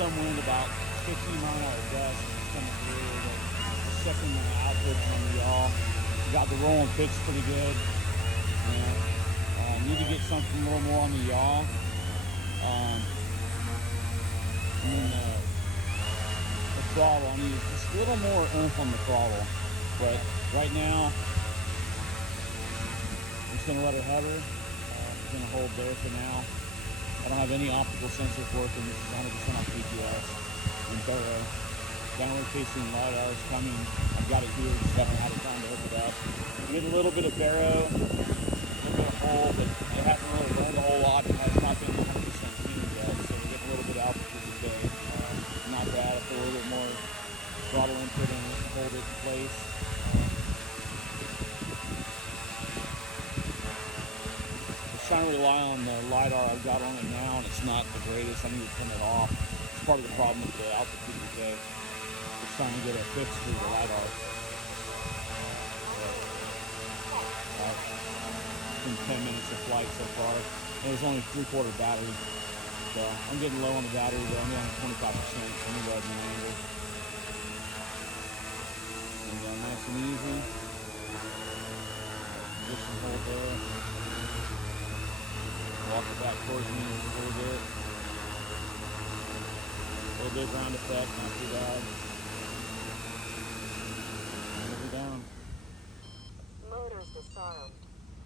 some wind about 15 mile-an-hour gusts coming through. The second output on the yaw. Got the roll and pitch pretty good. Need to get something a little more on the yaw. And then the throttle, I need just a little more oomph on the throttle. But right now, I'm just gonna let her hover. I'm gonna hold there for now. I don't have any optical sensors working. This is 100% on GPS and baro. Downward facing LiDAR is coming. I've got it here, just haven't had time to hook it up. I get a little bit of baro, a little bit of hole, but it hasn't really learned a whole lot and has not been 100% tuned yet. So we're getting a little bit of altitude today. Not bad. I put a little bit more throttle input in it and hold it in place. Trying to rely on the LiDAR I've got on it now, and it's not the greatest. I need to turn it off. It's part of the problem with the altitude today. Just trying to get a fix through the LiDAR. It's been 10 minutes of flight so far. And there's only 3/4 battery. So I'm getting low on the battery though. I'm only 25%. So I'm going to go ahead and angle. And nice and easy. Position hold there. Walk it back towards me a little bit. A little bit ground effect, not too bad.